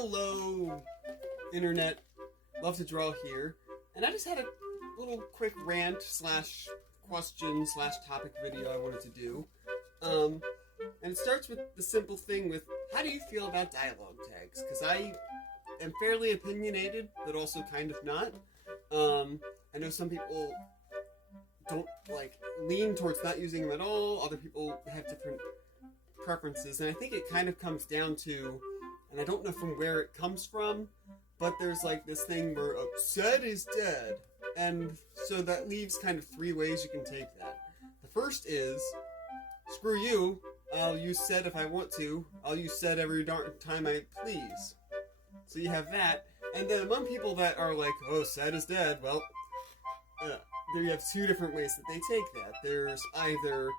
Hello, Internet. Love to Draw here. And I just had a little quick rant slash question slash topic video I wanted to do. And it starts with the simple thing with, how do you feel about dialogue tags? Because I am fairly opinionated, but also kind of not. I know some people don't lean towards not using them at all. Other people have different preferences, and I think it kind of comes down to, and I don't know from where it comes from, but there's this thing where said is dead, and so that leaves kind of three ways you can take that. The first is, screw you, I'll use said if I want to, I'll use said every darn time I please. So you have that, and then among people that are like, oh, said is dead, well, there you have two different ways that they take that. There's either,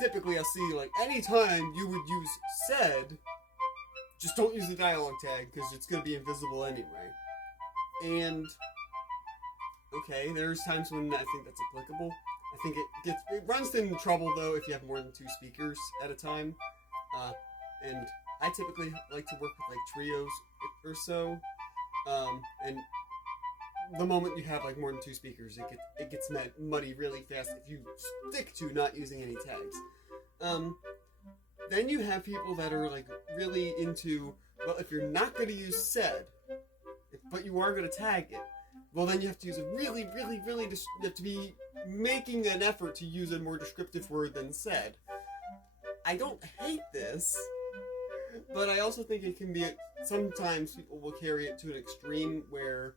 typically I'll see, anytime you would use said, just don't use the dialogue tag, because it's going to be invisible anyway. And, okay, there's times when I think that's applicable. I think it runs into trouble, though, if you have more than two speakers at a time. And I typically like to work with, trios or so. And the moment you have more than two speakers, it gets muddy really fast if you stick to not using any tags. Then you have people that are really into, well, if you're not going to use said, but you are going to tag it, well, then you have to use a really, you have to be making an effort to use a more descriptive word than said. I don't hate this, but I also think it can be, sometimes people will carry it to an extreme where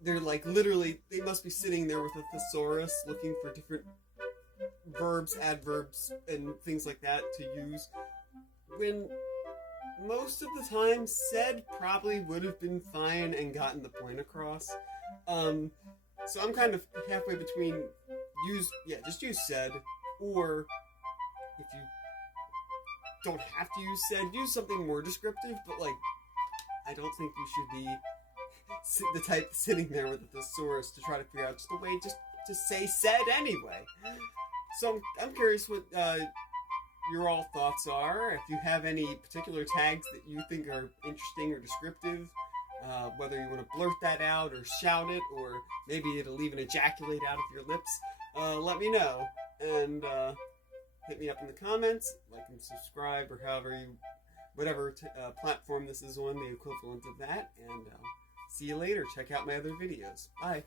they're literally, they must be sitting there with a thesaurus looking for different verbs, adverbs, and things like that to use, when most of the time said probably would have been fine and gotten the point across. So I'm kind of halfway between just use said, or if you don't have to use said, use something more descriptive, but I don't think you should be the type sitting there with a thesaurus to try to figure out just a way just to say said anyway. So I'm curious what your all thoughts are. If you have any particular tags that you think are interesting or descriptive, whether you want to blurt that out or shout it, or maybe it'll even ejaculate out of your lips, let me know. And hit me up in the comments, like and subscribe, or whatever platform this is on, the equivalent of that. And see you later. Check out my other videos. Bye.